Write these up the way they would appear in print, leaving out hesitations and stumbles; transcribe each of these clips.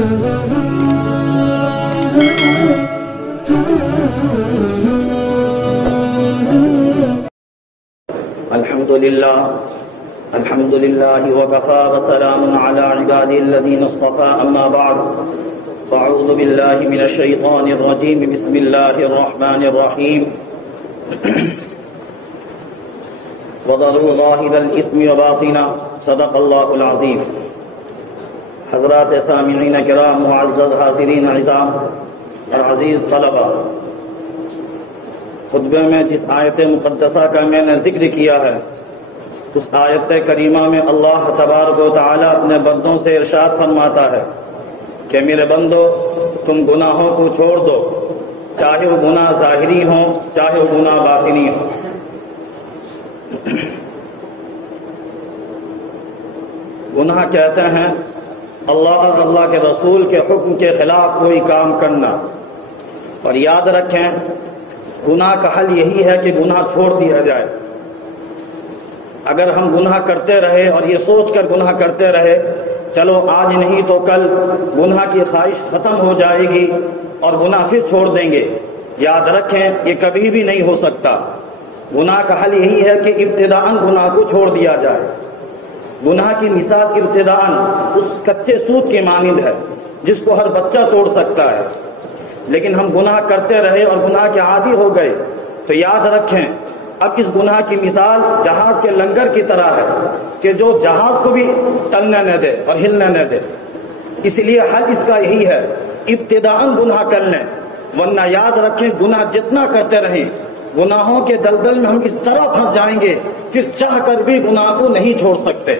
الحمد لله وكفى وسلام على عباده الذين اصطفى أما بعد فأعوذ بالله من الشيطان الرجيم بسم الله الرحمن الرحيم وذروا ظاهر الإثم وباطنه صدق الله العظيم. حضرات سامعین کرام، معزز حاضرین عظام اور عزیز طلبہ، خطبے میں جس آیت مقدسہ کا میں نے ذکر کیا ہے، اس آیت کریمہ میں اللہ تبارک و تعالی اپنے بندوں سے ارشاد فرماتا ہے کہ میرے بندو، تم گناہوں کو چھوڑ دو، چاہے وہ گناہ ظاہری ہوں چاہے وہ گناہ باطنی ہوں۔ گناہ کہتے ہیں اللہ اور اللہ کے رسول کے حکم کے خلاف کوئی کام کرنا، اور یاد رکھیں گناہ کا حل یہی ہے کہ گناہ چھوڑ دیا جائے۔ اگر ہم گناہ کرتے رہے اور یہ سوچ کر گناہ کرتے رہے چلو آج نہیں تو کل گناہ کی خواہش ختم ہو جائے گی اور گناہ پھر چھوڑ دیں گے، یاد رکھیں یہ کبھی بھی نہیں ہو سکتا۔ گناہ کا حل یہی ہے کہ ابتداءً گناہ کو چھوڑ دیا جائے۔ گناہ کی مثال ابتداءً اس کچے سود کے مانند ہے جس کو ہر بچہ توڑ سکتا ہے، لیکن ہم گناہ کرتے رہے اور گناہ کے عادی ہو گئے تو یاد رکھیں اب اس گناہ کی مثال جہاز کے لنگر کی طرح ہے کہ جو جہاز کو بھی ٹلنے نہ دے اور ہلنے نہ دے۔ اس لیے حل اس کا یہی ہے، ابتداءً گناہ کر لیں، ورنہ یاد رکھیں گناہ جتنا کرتے رہیں گناہوں کے دلدل میں ہم اس طرح پھنس جائیں گے پھر چاہ کر بھی گناہ کو نہیں چھوڑ سکتے۔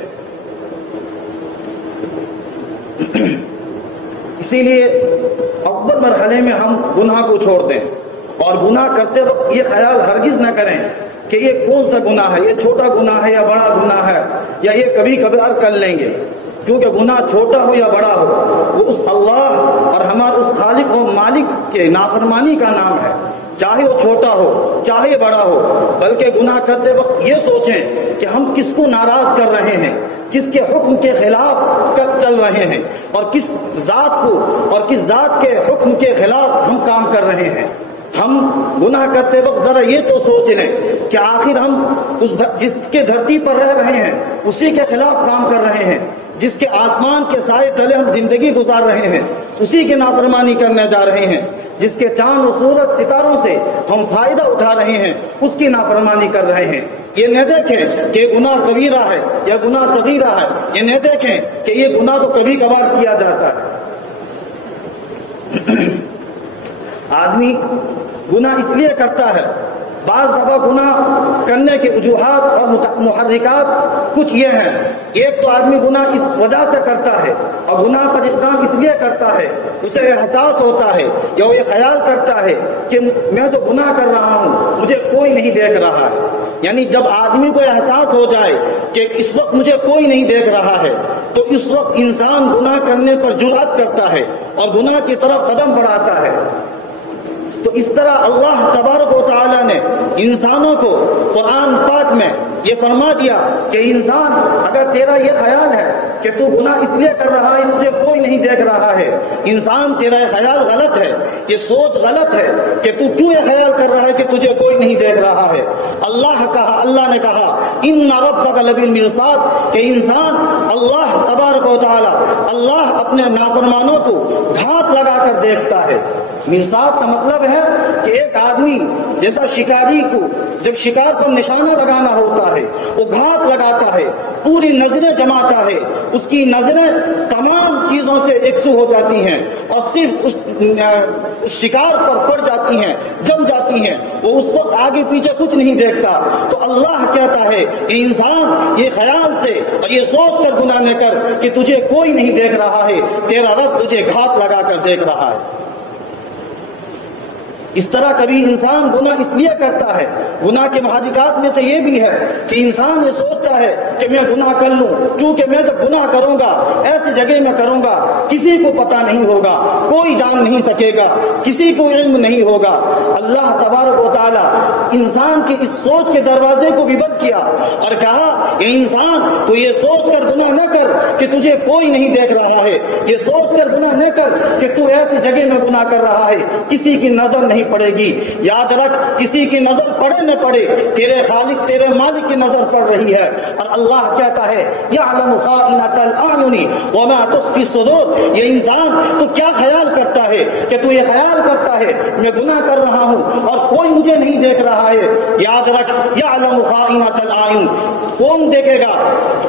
اسی لیے اول مرحلے میں ہم گناہ کو چھوڑ دیں، اور گناہ کرتے وقت یہ خیال ہرگز نہ کریں کہ یہ کون سا گناہ ہے، یہ چھوٹا گناہ ہے یا بڑا گناہ ہے یا یہ کبھی کبھار کر لیں گے، کیونکہ گناہ چھوٹا ہو یا بڑا ہو وہ اس اللہ اور ہمارے اس خالق و مالک کے نافرمانی کا نام ہے، چاہے وہ چھوٹا ہو چاہے بڑا ہو۔ بلکہ گناہ کرتے وقت یہ سوچیں کہ ہم کس کو ناراض کر رہے ہیں، کس کے حکم کے خلاف چل رہے ہیں، اور کس ذات کو اور کس ذات کے حکم کے خلاف ہم کام کر رہے ہیں۔ ہم گناہ کرتے وقت ذرا یہ تو سوچ لیں کہ آخر ہم جس کے دھرتی پر رہ رہے ہیں اسی کے خلاف کام کر رہے ہیں، جس کے آسمان کے سائے تلے ہم زندگی گزار رہے ہیں اسی کی نافرمانی کرنے جا رہے ہیں، جس کے چاند و سورج ستاروں سے ہم فائدہ اٹھا رہے ہیں اس کی نافرمانی کر رہے ہیں۔ یہ نہ دیکھیں کہ گناہ کبیرہ ہے یا گناہ صغیرہ ہے، یہ نہ دیکھیں کہ یہ گناہ تو کبھی کبھار کیا جاتا ہے۔ آدمی گناہ اس لیے کرتا ہے، بعض دفعہ گناہ کرنے کے وجوہات اور محرکات کچھ یہ ہیں۔ ایک تو آدمی گناہ اس وجہ سے کرتا ہے اور گناہ پر اقدام اس لیے کرتا ہے، اسے احساس ہوتا ہے یا وہ یہ خیال کرتا ہے کہ میں جو گناہ کر رہا ہوں مجھے کوئی نہیں دیکھ رہا ہے۔ یعنی جب آدمی کو احساس ہو جائے کہ اس وقت مجھے کوئی نہیں دیکھ رہا ہے تو اس وقت انسان گناہ کرنے پر جرأت کرتا ہے اور گناہ کی طرف قدم بڑھاتا ہے۔ تو اس طرح اللہ تبارک و تعالی نے انسانوں کو قرآن پاک میں یہ فرما دیا کہ انسان اگر تیرا یہ خیال ہے کہ تو گناہ اس لیے کر رہا ہے تجھے کوئی نہیں دیکھ رہا ہے، انسان تیرا یہ خیال غلط ہے، یہ سوچ غلط ہے کہ تو کیوں یہ خیال کر رہا ہے کہ تجھے کوئی نہیں دیکھ رہا ہے۔ اللہ نے کہا ان ربک لبالمرصاد، کہ انسان اللہ تبارک و تعالی اللہ اپنے نافرمانوں کو گھات لگا کر دیکھتا ہے۔ مرصاد کا مطلب ہے کہ ایک آدمی جیسا شکاری کو جب شکار پر نشانہ لگانا ہوتا ہے وہ گھات لگاتا ہے، پوری نظریں جماتا ہے، اس کی نظریں تمام چیزوں سے یکسو ہو جاتی ہیں اور صرف اس شکار پر پڑ جاتی ہیں، جم جاتی ہیں، وہ اس وقت آگے پیچھے کچھ نہیں دیکھتا۔ تو اللہ کہتا ہے کہ انسان یہ خیال سے اور یہ سوچ کر گناہ نہ کر کہ تجھے کوئی نہیں دیکھ رہا ہے، تیرا رب تجھے گھات لگا کر دیکھ رہا ہے۔ اس طرح کبھی انسان گناہ اس لیے کرتا ہے، گناہ کے محرکات میں سے یہ بھی ہے کہ انسان یہ سوچتا ہے کہ میں گناہ کر لوں، کیونکہ میں جب گناہ کروں گا ایسی جگہ میں کروں گا کسی کو پتہ نہیں ہوگا، کوئی جان نہیں سکے گا، کسی کو علم نہیں ہوگا۔ اللہ تبارک و تعالی انسان کی اس سوچ کے دروازے کو بھی بند کیا اور کہا کہ انسان تو یہ سوچ کر گناہ نہ کر کہ تجھے کوئی نہیں دیکھ رہا ہے، یہ سوچ کر گناہ نہ کر کہ تو ایسی جگہ میں گناہ کر رہا ہے کسی کی نظر نہیں پڑے گی۔ یاد رکھ، کسی کی نظر پڑے نہ پڑے، تیرے خالق تیرے مالک کی نظر پڑ رہی ہے، اور اللہ کہتا ہے یعلم خائنۃ الاعین وما تخفی الصدور۔ یہ انسان تو کیا خیال کرتا ہے کہ تو یہ خیال کرتا ہے میں گناہ کر رہا ہوں اور کوئی مجھے نہیں دیکھ رہا ہے۔ یاد رکھ، یعلم خائنۃ الاعین، کون دیکھے گا؟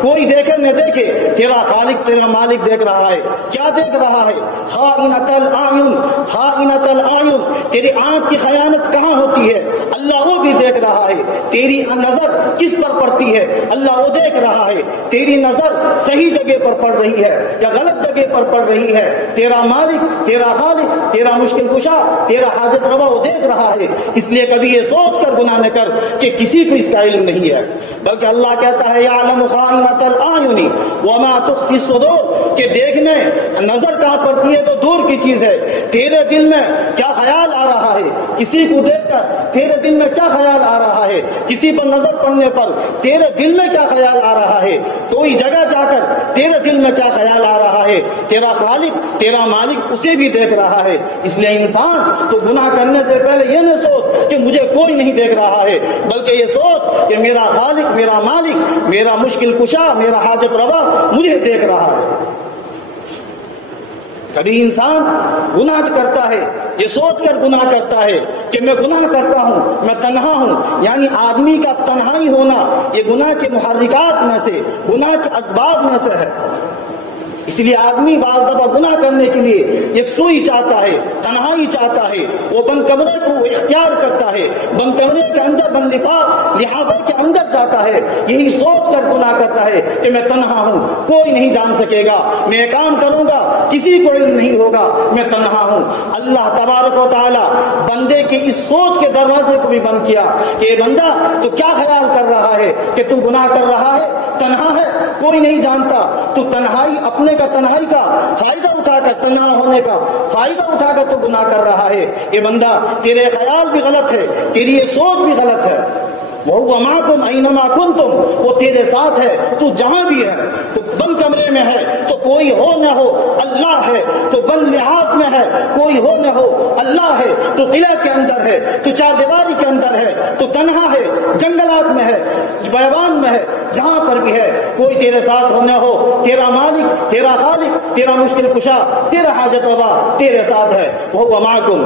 کوئی دیکھے نہ دیکھے، تیرا خالق تیرا مالک دیکھ رہا ہے۔ کیا دیکھ رہا ہے؟ خائنۃ الاعین، خائنۃ الاعین، تیری آنکھ کی خیانت کہاں ہوتی ہے اللہ وہ بھی دیکھ رہا ہے۔ تیری نظر کس پر پڑتی ہے اللہ وہ دیکھ رہا ہے۔ تیری نظر صحیح جگہ پر پڑ رہی ہے یا غلط جگہ پر پڑ رہی ہے، تیرا مالک تیرا خالق تیرا مشکل کشا تیرا حاجت روا وہ دیکھ رہا ہے۔ اس لیے کبھی یہ سوچ کر گناہ نہ کر کہ کسی کو اس کا علم نہیں ہے، بلکہ اللہ کہتا ہے یعلم خائنۃ الاعین وما تخفی الصدور، کہ دیکھنے نظر کہاں پڑتی ہے تو دور کی چیز ہے، تیرے دل میں کیا خیال آ رہا ہے کسی کو دیکھ کر، تیرے دل میں کیا خیال آ رہا ہے کسی پر نظر پڑنے پر، تیرے دل میں کیا خیال آ رہا ہے کوئی جگہ جا کر تیرے دل میں کیا خیال آ رہا ہے، تیرا خالق تیرا مالک اسے بھی دیکھ رہا ہے۔ اس لیے انسان تو گناہ کرنے سے پہلے یہ نہ سوچ کہ مجھے کوئی نہیں دیکھ رہا ہے، بلکہ یہ سوچ کہ میرا خالق میرا مالک میرا مشکل کشا میرا حاجت روا مجھے دیکھ رہا ہے۔ کبھی انسان گناہ کرتا ہے یہ سوچ کر گناہ کرتا ہے کہ میں گناہ کرتا ہوں میں تنہا ہوں، یعنی آدمی کا تنہائی ہونا یہ گناہ کے محرکات میں سے گناہ کے اسباب میں سے ہے۔ اس لیے آدمی بعض دفعہ گناہ کرنے کے لیے یکسوئی چاہتا ہے، تنہائی چاہتا ہے، وہ بند کمرے کو اختیار کرتا ہے، بند کمرے کے اندر بند لحاظت کے اندر جاتا ہے، یہی سوچ کر گناہ کرتا ہے کہ میں تنہا ہوں کوئی نہیں جان سکے گا، میں یہ کام کروں گا کسی کو علم نہیں ہوگا، میں تنہا ہوں۔ اللہ تبارک و تعالی بندے کی اس سوچ کے دروازے کو بھی بند کیا کہ اے بندہ تو کیا خیال کر رہا ہے کہ تو گناہ کر رہا ہے، تنہا ہے کوئی نہیں جانتا، تو تنہائی اپنے تنہائی کا فائدہ اٹھا کر تنہا ہونے کا فائدہ اٹھا کر تو گناہ کر رہا ہے۔ یہ بندہ تیرے خیال بھی غلط ہے، تیری یہ سوچ بھی غلط ہے۔ وَهُوَ مَعَكُمْ أَيْنَمَا كُنْتُمْ، وہ تیرے ساتھ ہے تو جہاں بھی ہے، تو بند کمرے میں ہے تو کوئی ہو نہ ہو اللہ ہے، تو بند لحاظ میں ہے کوئی ہو نہ ہو اللہ ہے، تو قلعے کے اندر ہے تو چار دیواری کے اندر ہے تو تنہا ہے، جنگلات میں ہے بیابان میں ہے، جہاں پر بھی ہے کوئی تیرے ساتھ ہو نہ ہو، تیرا مالک تیرا خالق تیرا مشکل کشا تیرا حاجت روا تیرے ساتھ ہے۔ وَهُوَ مَعَكُمْ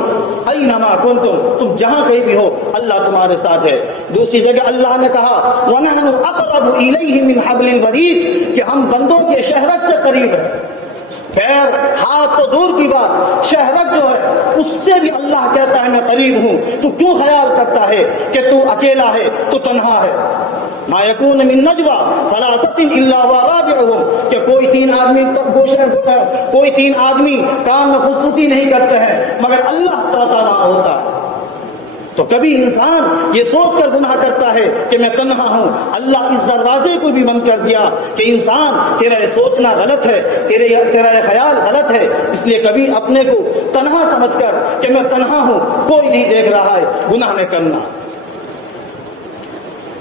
أَيْنَمَا كُنْتُمْ، تم جہاں کہیں بھی ہو اللہ تمہارے ساتھ ہے۔ دوسری جگہ اللہ نے کہا وَنَحْنُ أَقْرَبُ إِلَيْهِ مِنْ حَبْلِ الْوَرِيدِ، کہ ہم بندوں کے شہرک سے قریب ہیں۔ خیر ہاتھ تو دور کی بات، شہرک جو ہے اس سے بھی اللہ کہتا ہے میں قریب ہوں۔ تو کیوں خیال کرتا ہے کہ تو اکیلا ہے تو تنہا ہے؟ ما یکون من نجوا ثلاثۃ الا هو رابعهم، کہ کوئی تین آدمی کام میں خصوصی نہیں کرتے ہیں مگر اللہ تعالیٰ ہوتا ہے۔ تو کبھی انسان یہ سوچ کر گناہ کرتا ہے کہ میں تنہا ہوں، اللہ اس دروازے کو بھی بند کر دیا کہ انسان تیرا یہ سوچنا غلط ہے، تیرا یہ خیال غلط ہے، اس لیے کبھی اپنے کو تنہا سمجھ کر کہ میں تنہا ہوں کوئی نہیں دیکھ رہا ہے گناہ نہ کرنا۔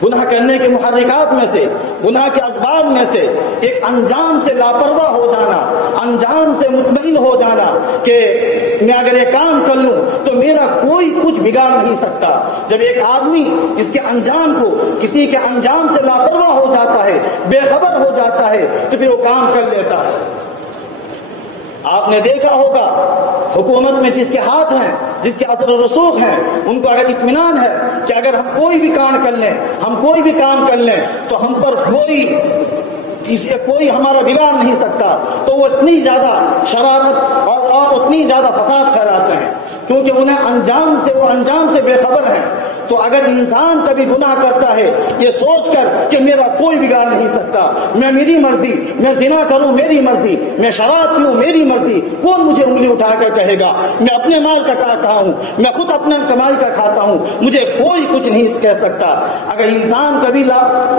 گناہ کرنے کے محرکات میں سے گناہ کے اسباب میں سے ایک انجام سے لاپرواہ ہو جانا، انجام سے مطمئن ہو جانا کہ میں اگر یہ کام کر لوں تو میرا کوئی کچھ بگاڑ نہیں سکتا۔ جب ایک آدمی اس کے انجام کو کسی کے انجام سے لاپرواہ ہو جاتا ہے، بے خبر ہو جاتا ہے، تو پھر وہ کام کر لیتا ہے۔ آپ نے دیکھا ہوگا حکومت میں جس کے ہاتھ ہیں، جس کے اثر و رسوخ ہیں، ان کو اگر اطمینان ہے کہ اگر ہم کوئی بھی کام کر لیں تو ہم پر کوئی ہمارا بگاڑ نہیں سکتا، تو وہ اتنی زیادہ شرارت اور اتنی زیادہ فساد پھیلاتے ہیں۔ کیونکہ انہیں وہ انجام سے بے خبر ہیں. تو اگر انسان کبھی گناہ کرتا ہے یہ سوچ کر کہ میرا کوئی بگاڑ نہیں سکتا، میری مرضی، میں زنا کروں میری مرضی، میں شراب پیوں میری مرضی، کون مجھے انگلی اٹھا کر کہے گا؟ میں اپنے مال کا کھاتا ہوں، میں خود اپنے کمائی کا کھاتا ہوں، مجھے کوئی کچھ نہیں کہہ سکتا. اگر انسان کبھی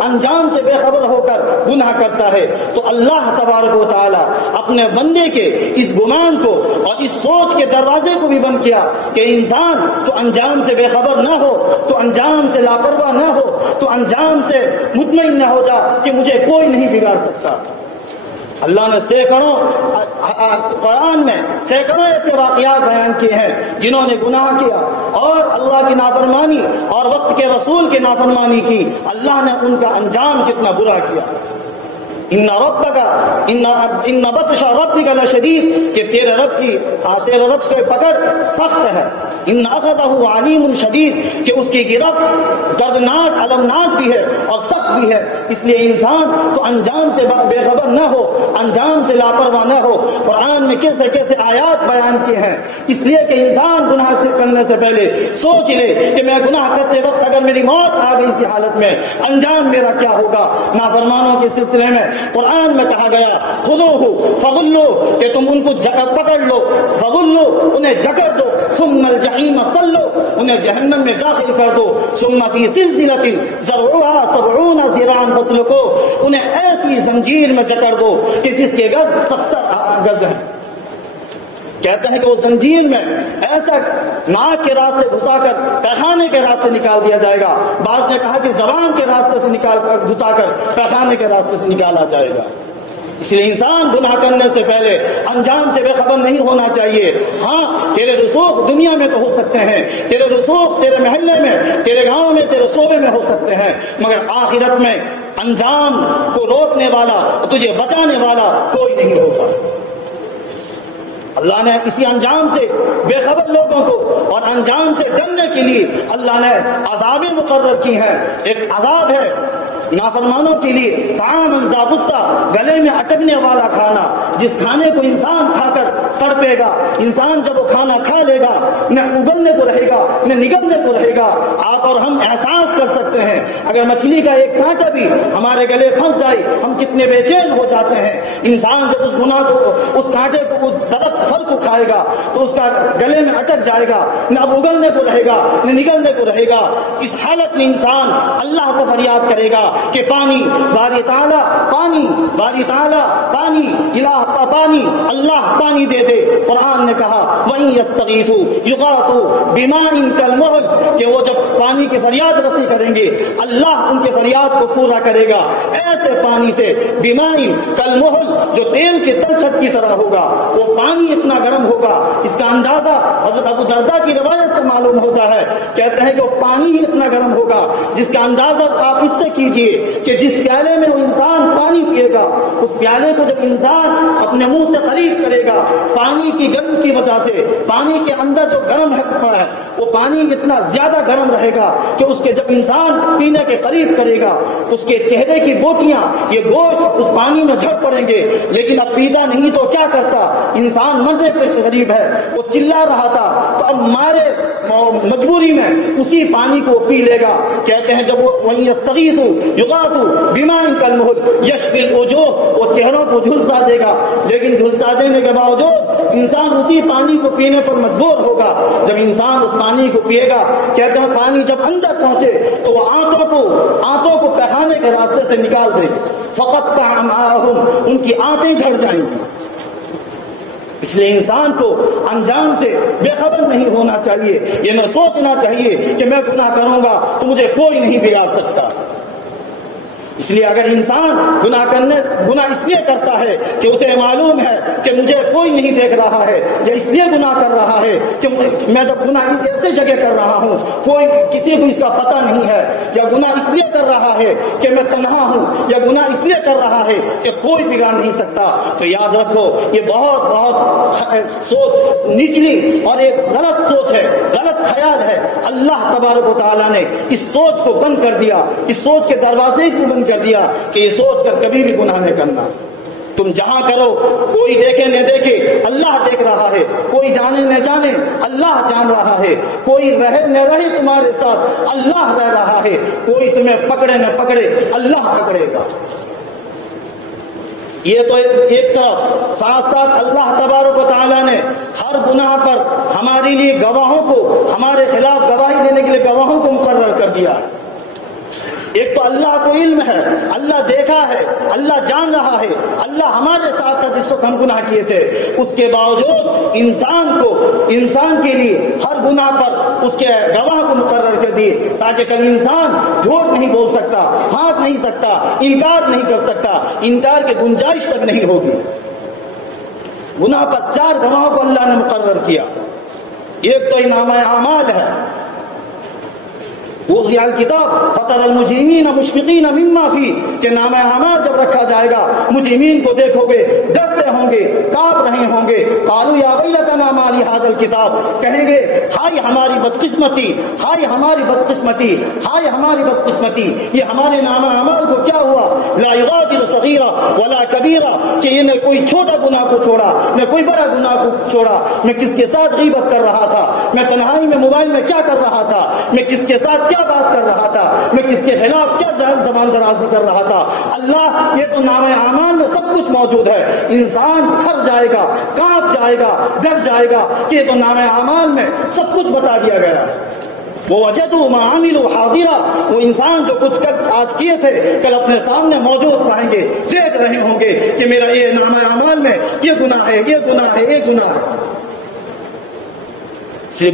انجام سے بے خبر ہو کر گناہ کرتا ہے تو اللہ تبارک و تعالی اپنے بندے کے اس گمان کو اور اس سوچ کے دروازے کو بھی بند کیا کہ انسان تو انجام سے بے خبر نہ ہو، تو انجام سے لاپرواہ نہ ہو، تو انجام سے مطمئن نہ ہو جا کہ مجھے کوئی نہیں بگاڑ سکتا. اللہ نے قرآن میں سینکڑوں ایسے واقعات بیان کیے ہیں جنہوں نے گناہ کیا اور اللہ کی نافرمانی اور وقت کے رسول کی نافرمانی کی. اللہ نے ان کا انجام کتنا برا کیا. ان بطش ربک لشدید کہ تیرے رب کی پکڑ سخت ہے. ان اخذہ علیم شدید کہ اس کی گرفت دردناک المناک بھی ہے اور سخت بھی ہے. اس لیے انسان تو انجام سے بے خبر نہ ہو، انجام سے لاپرواہ نہ ہو. قرآن میں کیسے کیسے آیات بیان کیے ہیں اس لیے کہ انسان گناہ سے کرنے سے پہلے سوچ لے کہ میں گناہ کرتے وقت اگر میری موت آ گئی اسی حالت میں انجام میرا کیا ہوگا. نافرمانوں کے سلسلے میں قرآن میں کہا گیا خذوہ فغلو کہ تم ان کو پکڑ لو، فغلو انہیں جکڑ دو، ثم الجحیم صلو انہیں جہنم میں داخل کر دو، ثم فی سلسلۃ ذرعها 70 ذراعا فاسلکو انہیں ایسی زنجیر میں جکڑ دو کہ جس کے گز 70 گز ہیں. کہتے ہیں کہ وہ زنجیر میں ایسا ناک کے راستے گھسا کر پیخانے کے راستے نکال دیا جائے گا. بعض نے کہا کہ زبان کے راستے سے گھسا کر پیخانے کے راستے سے نکالا جائے گا. اس لیے انسان گناہ کرنے سے پہلے انجام سے بے خبر نہیں ہونا چاہیے. ہاں تیرے رسوخ دنیا میں تو ہو سکتے ہیں، تیرے رسوخ تیرے محلے میں، تیرے گاؤں میں، تیرے صوبے میں ہو سکتے ہیں، مگر آخرت میں انجام کو روکنے والا، تجھے بچانے والا کوئی نہیں ہوگا. اللہ نے اسی انجام سے بے خبر لوگوں کو اور انجام سے ڈرنے کے لیے اللہ نے عذابیں مقرر کی ہیں. ایک عذاب ہے نافرمانوں کے لیے طعام ذا غصہ، گلے میں اٹکنے والا کھانا، جس کھانے کو انسان کھا کر تڑپے گا. انسان جب وہ کھانا کھا لے گا نہ اگلنے کو رہے گا نہ نگلنے کو رہے گا. آپ اور ہم احساس کر سکتے ہیں اگر مچھلی کا ایک کانٹا بھی ہمارے گلے پھنس جائے ہم کتنے بے چین ہو جاتے ہیں. انسان جب اس گناہ کو، اس کانٹے کو، اس درخت پھل کو کھائے گا تو اس کا گلے میں اٹک جائے گا، نہ اگلنے کو رہے گا نہ نگلنے کو رہے گا. اس حالت میں انسان اللہ سے فریاد کرے گا کہ پانی، باری تعالیٰ پانی، باری تعالیٰ پانی، الہ پانی، اللہ پانی دے دے. قرآن نے کہا وَإِن يَسْتَغِيثُوا يُغَاثُوا بِمَاءٍ كَالْمُهْلِ کہ وہ جب پانی کی فریاد رسی کریں گے اللہ ان کے فریاد کو پورا کرے گا ایسے پانی سے، بِمَاءٍ كَالْمُهْلِ جو تیل کے تلچھٹ کی طرح ہوگا. وہ پانی اتنا گرم ہوگا. اس کا اندازہ حضرت ابو درداء کی روایت سے معلوم ہوتا ہے، کہتے ہیں کہ وہ پانی ہی اتنا گرم ہوگا جس کا اندازہ آپ اس سے کیجئے کہ جس پیالے میں وہ انسان پانی پیے گا اس پیالے کو جب انسان اپنے منہ سے قریب کرے گا پانی کی گرم کی وجہ سے پانی کے اندر جو گرم ہے وہ پانی اتنا زیادہ گرم رہے گا کہ اس کے جب انسان پینے کے قریب کرے گا اس کے چہرے کی بوٹیاں، یہ گوشت اس پانی میں جھڑ پڑیں گے. لیکن اب پیتا نہیں تو کیا کرتا؟ انسان مرنے کے قریب ہے، وہ چلا رہا تھا تو اب مارے مجبوری میں اسی پانی کو پی لے گا. کہتے ہیں جب وہ وہیں یستغیثوا یغاثوا بماء کالمہل یشفی الوجوہ وہ چہروں کو جھلسا دے گا. لیکن جھلسا دینے کے باوجود انسان اسی پانی کو پینے پر مجبور ہوگا. جب انسان اس پانی کو پیے گا کہتے ہیں پانی جب اندر پہنچے تو وہ آنتوں کو پیخانے کے راستے سے نکال دے گی. فقط امعاءہم ان کی آنتیں جھڑ جائیں گی. اس لیے انسان کو انجام سے بے خبر نہیں ہونا چاہیے. یہ نہ سوچنا چاہیے کہ میں گناہ کروں گا تو مجھے کوئی نہیں بگاڑ سکتا. اس لیے اگر انسان گناہ اس لیے کرتا ہے کہ اسے معلوم ہے کہ مجھے کوئی نہیں دیکھ رہا ہے، یا اس لیے گناہ کر رہا ہے کہ میں جب گناہ ایسے جگہ کر رہا ہوں کوئی کسی کو اس کا پتہ نہیں ہے، یا گناہ اس لیے کر رہا ہے کہ میں تنہا ہوں، یا گناہ اس لیے کر رہا ہے کہ کوئی بگاڑ نہیں سکتا، تو یاد رکھو یہ بہت بہت سوچ نچلی اور ایک غلط سوچ ہے، غلط خیال ہے. اللہ تبارک و تعالیٰ نے اس سوچ کو بند کر دیا، اس سوچ کے دروازے کو بند کر دیا کہ یہ سوچ کر کبھی بھی گناہ نہ کرنا. تم جہاں کرو کوئی دیکھے نہ دیکھے اللہ دیکھ رہا ہے، کوئی جانے نہ جانے اللہ جان رہا ہے، کوئی رہے نہ رہے تمہارے ساتھ اللہ رہ رہا ہے، کوئی تمہیں پکڑے نہ پکڑے اللہ پکڑے گا۔ یہ تو ایک طرف، ساتھ ساتھ اللہ تبارک و تعالیٰ نے ہر گناہ پر ہمارے لیے گواہوں کو، ہمارے خلاف گواہی دینے کے لیے گواہوں کو مقرر کر دیا۔ ایک تو اللہ کو علم ہے، اللہ دیکھا ہے، اللہ جان رہا ہے، اللہ ہمارے ساتھ تھا جس وقت ہم گناہ کیے تھے، اس کے باوجود انسان کے لیے ہر گناہ پر اس کے گواہ کو مقرر کر دیے، تاکہ کل انسان جھوٹ نہیں بول سکتا، ہانک نہیں سکتا، انکار نہیں کر سکتا، انکار کی گنجائش تک نہیں ہوگی۔ گناہ پر 4 گواہوں کو اللہ نے مقرر کیا۔ ایک تو نامہ اعمال ہے، وضع الکتاب فطر المجرمین مشفقین مما فیہ، کہ نامہ اعمال جب رکھا جائے گا مجرمین کو دیکھو گے ڈرتے ہوں گے، کانپ رہے ہوں گے، قالوا یا ویلتنا ما لہذا الکتاب، کہیں گے ہائے ہماری بدقسمتی، ہائے ہماری بدقسمتی، ہائے ہماری بدقسمتی، یہ ہمارے نامہ اعمال کو کیا ہوا، لا یغادر صغیرہ ولا کبیرہ، کہ یہ نہ کوئی چھوٹا گناہ کو چھوڑا نہ کوئی بڑا گناہ کو چھوڑا، میں کس کے ساتھ غیبت کر رہا تھا، میں تنہائی میں موبائل میں کیا کر رہا تھا، میں کس کے ساتھ کیا بات کر رہا تھا، میں کس کے خلاف کیا زبان درازی کر رہا تھا۔ اللہ یہ تو نامہ اعمال میں سب کچھ موجود ہے، انسان تھر جائے گا، کانپ جائے گا، ڈر جائے گا کہ یہ تو نامہ اعمال میں سب کچھ بتا دیا گیا۔ وَوَجَدُوا مَا عَمِلُوا حَاضِرًا، وہ انسان جو کچھ آج کیے تھے کل اپنے سامنے موجود رہیں گے، دیکھ رہے ہوں گے کہ میرا یہ نامہ اعمال میں یہ گناہ ہے، یہ گناہ ہے، یہ گناہ ہے۔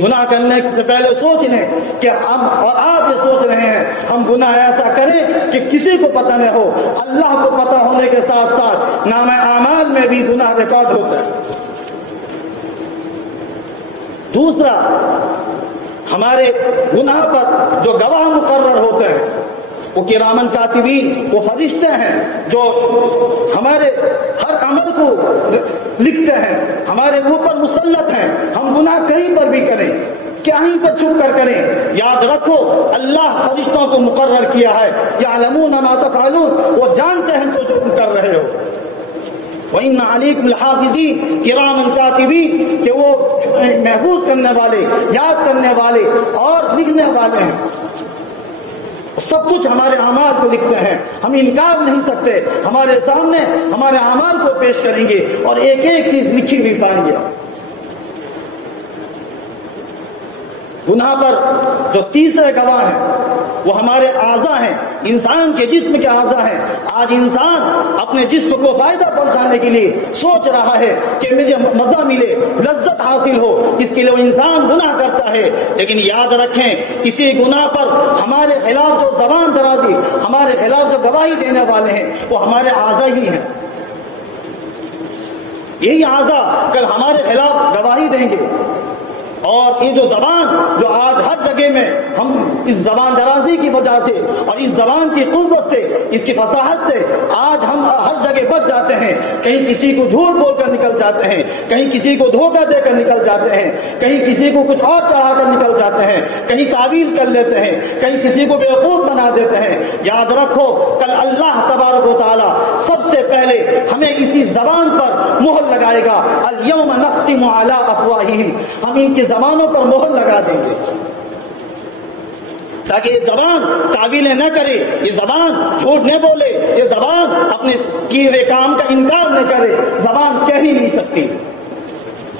گناہ کرنے سے پہلے سوچ لیں کہ ہم اور آپ یہ سوچ رہے ہیں ہم گناہ ایسا کریں کہ کسی کو پتہ نہ ہو، اللہ کو پتہ ہونے کے ساتھ ساتھ نامہ اعمال میں بھی گناہ ریکارڈ ہوتا ہے۔ دوسرا، ہمارے گناہ پر جو گواہ مقرر ہوتے ہیں وہ کرامن کاتبین، وہ فرشتے ہیں جو ہمارے ہر عمل کو لکھتے ہیں، ہمارے اوپر مسلط ہیں، ہم گناہ کہیں پر بھی کریں، کہیں پر چھپ کر کریں، یاد رکھو اللہ فرشتوں کو مقرر کیا ہے، یعلمون ما تفعلون، وہ جانتے ہیں تو جو تم کر رہے ہو۔ وَإِنَّ عَلَيْكُمْ الْحَافِظِينَ كِرَامًا كَاتِبِينَ، کہ وہ محفوظ کرنے والے، یاد کرنے والے اور لکھنے والے ہیں، سب کچھ ہمارے اعمال کو لکھتے ہیں، ہم انکار نہیں سکتے، ہمارے سامنے ہمارے اعمال کو پیش کریں گے اور ایک ایک چیز لکھی بھی پائیں گے۔ گناہ پر جو تیسرے گواہ ہیں وہ ہمارے اعضاء ہیں، انسان کے جسم کے اعضاء ہیں۔ آج انسان اپنے جسم کو فائدہ پہنچانے کے لیے سوچ رہا ہے کہ مجھے مزہ ملے، لذت حاصل ہو، اس کے لیے وہ انسان گناہ کرتا ہے، لیکن یاد رکھیں کسی گناہ پر ہمارے خلاف جو زبان درازی، ہمارے خلاف جو گواہی دینے والے ہیں وہ ہمارے اعضاء ہی ہیں۔ یہی اعضاء کل ہمارے خلاف گواہی دیں گے، اور یہ جو زبان جو آج ہر جگہ میں ہم اس زبان درازی کی وجہ سے اور اس زبان کی قوت سے، اس کی فصاحت سے آج ہم ہر جگہ بچ جاتے ہیں، کہیں کسی کو جھوٹ بول کر نکل جاتے ہیں، کہیں کسی کو دھوکہ دے کر نکل جاتے ہیں، کہیں کسی کو کچھ اور چڑھا کر نکل جاتے ہیں، کہیں تعویل کر لیتے ہیں، کہیں کسی کو بیوقوف بنا دیتے ہیں۔ یاد رکھو کل اللہ تبارک و تعالی سب سے پہلے ہمیں اسی زبان پر مہر لگائے گا، الیوم نختم علی افواہہم، ہم ان کی زبانوں پر مہر لگا دیں گے تاکہ یہ زبان تعویلیں نہ کرے، یہ زبان جھوٹ نہ بولے، یہ زبان اپنے کیے ہوئے کام کا انکار نہ کرے، زبان کہہ ہی نہیں سکتی۔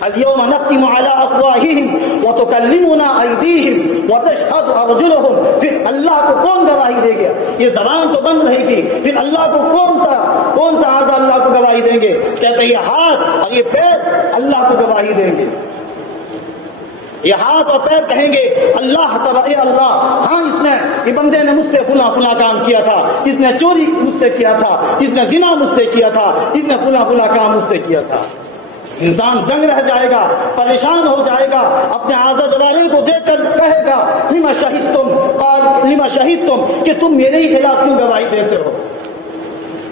اليوم نختم على افواہہم وتکلمنا ایدیہم وتشہد ارجلہم، پھر اللہ کو کون گواہی دے گا؟ یہ زبان تو بند رہے گی، پھر اللہ کو کون سا اعضاء اللہ کو گواہی دیں گے؟ کہتے ہیں یہ ہاتھ اور یہ پیر اللہ کو گواہی دیں گے۔ یہ ہاتھ اور پیر کہیں گے اللہ تبارک اللہ، ہاں اس نے یہ بندے نے مجھ سے فلاں فلاں کام کیا تھا، اس نے چوری مجھ سے کیا تھا، اس نے زنا مجھ سے کیا تھا، اس نے فلاں فلاں کام مجھ سے کیا تھا۔ انسان دنگ رہ جائے گا، پریشان ہو جائے گا، اپنے اعضاء جوارح کو دیکھ کر کہے گا لما شہدتم، قال لما شہدتم، کہ تم میرے ہی خلاف کیوں گواہی دیتے ہو؟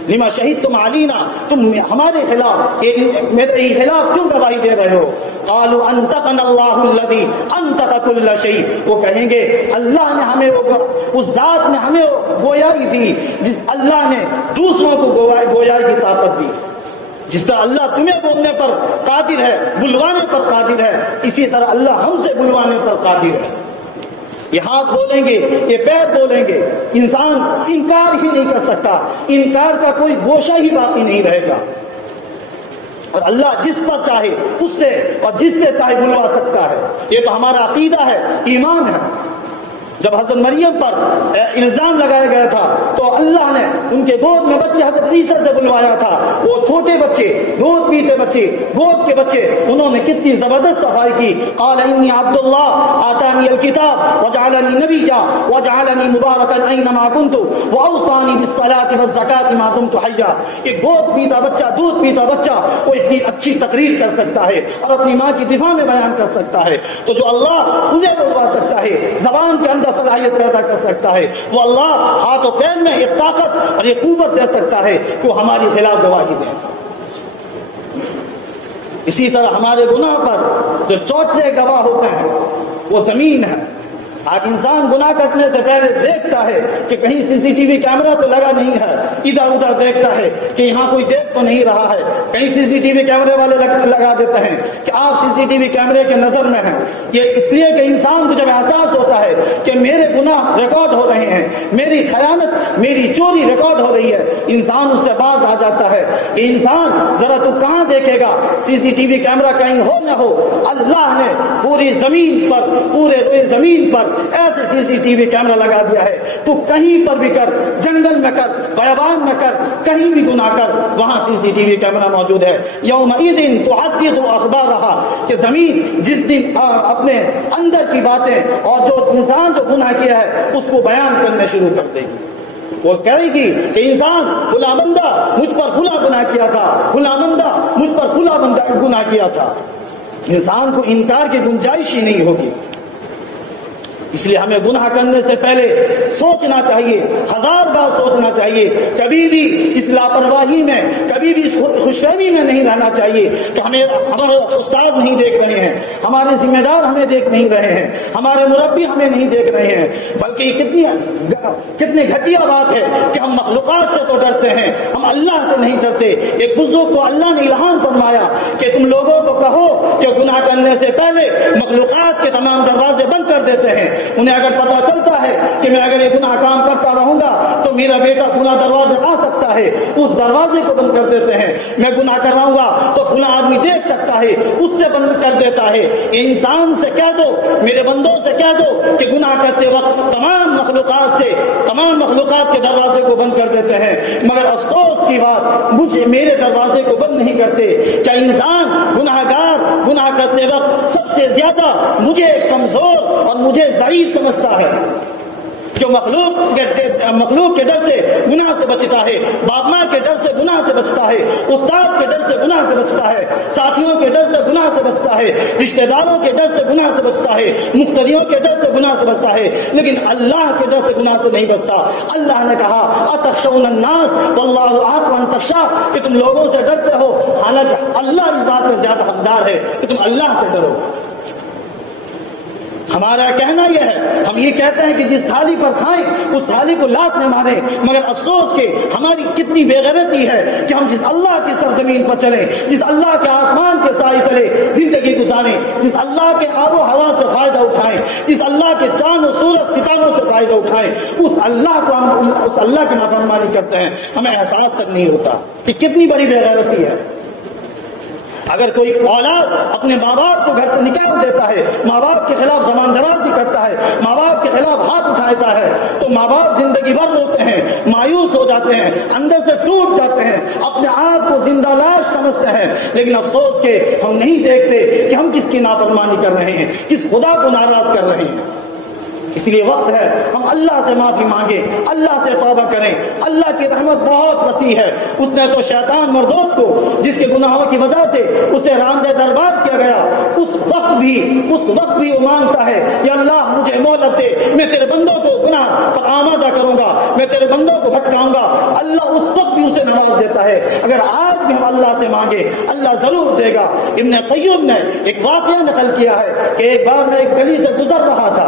لما شہدتم علینا، تم ہمارے خلاف میرے ہی خلاف کیوں گواہی دے رہے ہو؟ قالوا انطقنا اللہ الذی انطق کل شیء، وہ کہیں گے اللہ نے ہمیں اس ذات نے ہمیں گویائی دی جس اللہ نے دوسروں کو گویائی کی طاقت دی۔ جس طرح اللہ تمہیں بولنے پر قادر ہے، بلوانے پر قادر ہے، اسی طرح اللہ ہم سے بلوانے پر قادر ہے۔ یہ ہاتھ بولیں گے، یہ پیر بولیں گے، انسان انکار ہی نہیں کر سکتا، انکار کا کوئی گوشہ ہی باقی نہیں رہے گا، اور اللہ جس پر چاہے اس سے اور جس سے چاہے بلوا سکتا ہے۔ یہ تو ہمارا عقیدہ ہے، ایمان ہے۔ جب حضرت مریم پر الزام لگایا گیا تھا تو اللہ نے ان کے گود میں بچے حضرت عیسیٰ سے بلوایا تھا، وہ چھوٹے بچے، دودھ پیتے بچے، گود کے بچے، انہوں نے کتنی زبردست صفائی کی۔ قال انی عبد اللہ آتانی الکتاب وجعلنی نبیا وجعلنی مبارکا اینما کنت واوصانی بالصلاۃ والزکاۃ ما دمت حیا۔ ایک گود پیتا بچہ، دودھ پیتا بچہ، وہ اتنی اچھی تقریر کر سکتا ہے اور اپنی ماں کی دفاع میں بیان کر سکتا ہے، تو جو اللہ انہیں بلوا سکتا ہے، زبان کے اندر صلاحیت پیدا کر سکتا ہے، وہ اللہ ہاتھ و پیر میں یہ طاقت اور یہ قوت دے سکتا ہے کہ وہ ہماری خلاف گواہی دے۔ اسی طرح ہمارے گناہ پر جو چوتھے گواہ ہوتے ہیں وہ زمین ہے۔ آج انسان گناہ کرنے سے پہلے دیکھتا ہے کہ کہیں سی سی ٹی وی کیمرہ تو لگا نہیں ہے، ادھر ادھر دیکھتا ہے کہ یہاں کوئی دیکھ تو نہیں رہا ہے، کہیں سی سی ٹی وی کیمرے والے لگا دیتے ہیں کہ آپ سی سی ٹی وی کیمرے کے نظر میں ہیں۔ یہ اس لیے کہ انسان کو جب احساس ہوتا ہے کہ میرے گناہ ریکارڈ ہو رہے ہیں، میری خیانت، میری چوری ریکارڈ ہو رہی ہے، انسان اس سے باز آ جاتا ہے۔ انسان ذرا تو کہاں دیکھے گا، سی سی ٹی وی کیمرہ کہیں ہو نہ ہو، اللہ نے پوری زمین پر، پورے زمین پر ایسے سی سی ٹی وی کیمرہ لگا دیا ہے، تو کہیں پر بھی کر، جنگل میں کر، بیابان میں کر، کہیں بھی گناہ کر، وہاں سی سی ٹی وی کیمرہ موجود ہے۔ یومئذ تحدث اخبارها، کہ زمین جس دن اپنے اندر کی باتیں اور جو انسان جو گناہ کیا ہے اس کو بیان کرنے شروع کر دے گی۔ وہ کہے گی کہ انسان فلاں بندہ مجھ پر فلاں گناہ کیا تھا، فلاں بندہ مجھ پر فلاں بندہ گناہ کیا تھا۔ انسان کو انکار کی گنجائش ہی نہیں ہوگی۔ اس لیے ہمیں گناہ کرنے سے پہلے سوچنا چاہیے، 1000 بار سوچنا چاہیے، کبھی بھی اس لاپرواہی میں، کبھی بھی اس خوش فہمی میں نہیں رہنا چاہیے کہ ہمیں ہمارے استاد نہیں دیکھ رہے ہیں، ہمارے ذمہ دار ہمیں دیکھ نہیں رہے ہیں، ہمارے مربی ہمیں نہیں دیکھ رہے ہیں، بلکہ یہ کتنی گھٹیا بات ہے کہ ہم مخلوقات سے تو ڈرتے ہیں، ہم اللہ سے نہیں ڈرتے۔ ایک بزرگ کو اللہ نے الہام فرمایا کہ تم لوگوں کو کہو کہ گناہ کرنے سے پہلے مخلوقات کے تمام دروازے بند کر دیتے ہیں۔ انہیں اگر پتا چلتا ہے کہ میں اگر یہ گناہ کام کرتا رہوں گا تو میرا بیٹا فلاں دروازے آ سکتا ہے، اس دروازے کو بند کر دیتے ہیں۔ میں گناہ کر رہا ہوں گا تو فلاں آدمی دیکھ سکتا ہے، اس سے بند کر دیتا ہے۔ انسان سے کہہ دو، میرے بندوں سے کہہ دو کہ گناہ کرتے وقت تمام مخلوقات کے دروازے کو بند کر دیتے ہیں، مگر افسوس کی بات مجھے میرے دروازے کو بند نہیں کرتے۔ کیا انسان گناہ کرتے وقت سب سے زیادہ مجھے کمزور اور مجھے ضعیف سمجھتا ہے؟ جو مخلوق کے ڈر سے گناہ سے بچتا ہے، باپ ماں کے ڈر سے گناہ سے بچتا ہے، استاد کے ڈر سے گناہ سے بچتا ہے، ساتھیوں کے ڈر سے گناہ سے بچتا ہے، رشتہ داروں کے ڈر سے گناہ سے بچتا ہے، مقتدیوں کے ڈر سے گناہ سے بچتا ہے، لیکن اللہ کے ڈر سے گناہ سے نہیں بچتا۔ اللہ نے کہا اتخشون الناس واللہ احق ان تخشوا، کہ تم لوگوں سے ڈرتے ہو، حالانکہ اللہ اس بات میں زیادہ حقدار ہے کہ تم اللہ سے ڈرو۔ ہمارا کہنا یہ ہے، ہم یہ کہتے ہیں کہ جس تھالی پر کھائیں اس تھالی کو لات نہ ماریں، مگر افسوس کہ ہماری کتنی بے غیرتی ہے کہ ہم جس اللہ کی سرزمین پر چلیں، جس اللہ کے آسمان کے سائے تلے زندگی گزاریں، جس اللہ کے آب و ہوا سے فائدہ اٹھائیں، جس اللہ کے چاند و سورج ستاروں سے فائدہ اٹھائیں، اس اللہ کو ہم اس اللہ کی نافرمانی کرتے ہیں، ہمیں احساس تک نہیں ہوتا کہ کتنی بڑی بے غیرتی ہے۔ اگر کوئی اولاد اپنے ماں باپ کو گھر سے نکال دیتا ہے، ماں باپ کے خلاف زبان درازی کرتا ہے، ماں باپ کے خلاف ہاتھ اٹھاتا ہے، تو ماں باپ زندگی بھر روتے ہیں، مایوس ہو جاتے ہیں، اندر سے ٹوٹ جاتے ہیں، اپنے آپ کو زندہ لاش سمجھتے ہیں، لیکن افسوس کہ ہم نہیں دیکھتے کہ ہم کس کی نافرمانی کر رہے ہیں، کس خدا کو ناراض کر رہے ہیں۔ اس لیے وقت ہے ہم اللہ سے معافی مانگیں، اللہ سے توبہ کریں۔ اللہ کی رحمت بہت وسیع ہے، اس نے تو شیطان مردود کو جس کے گناہوں کی وجہ سے اسے راندے دربار کیا گیا، اس وقت بھی وہ مانگتا ہے یا اللہ مجھے مہلت دے، میں تیرے بندوں کو گناہ پر آمادہ کروں گا، میں تیرے بندوں کو بھٹکاؤں گا۔ اللہ اس وقت بھی اسے نواز دیتا ہے۔ اگر آج بھی ہم اللہ سے مانگے اللہ ضرور دے گا۔ ابن قیم نے ایک واقعہ نقل کیا ہے کہ ایک بار میں ایک گلی سے گزر رہا تھا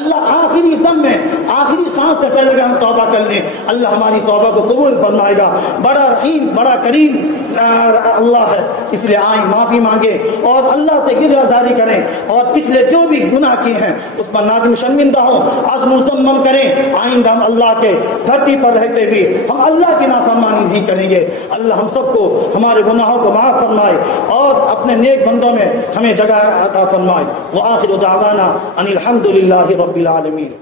اللہ آخری دم میں آخری سانس سے پہلے کہ ہم توبہ کر لیں اللہ ہماری توبہ کو قبول فرمائے گا. بڑا رحیم بڑا کریم اللہ ہے. اس لیے آئیں معافی مانگے اور اللہ سے گریہ زاری کریں اور پچھلے جو بھی گناہ کیے ہیں اس پر نادم شرمندہ ہوں, عزم مصمم کریں آئندہ ہم اللہ کے دھرتی پر رہتے ہوئے ہم اللہ کی نافرمانی نہیں کریں گے. اللہ ہم سب کو ہمارے گناہوں کو معاف فرمائے اور اپنے نیک بندوں میں ہمیں جگہ عطا فرمائے. وآخر دعوانا ان الحمد للہ رب العالمین.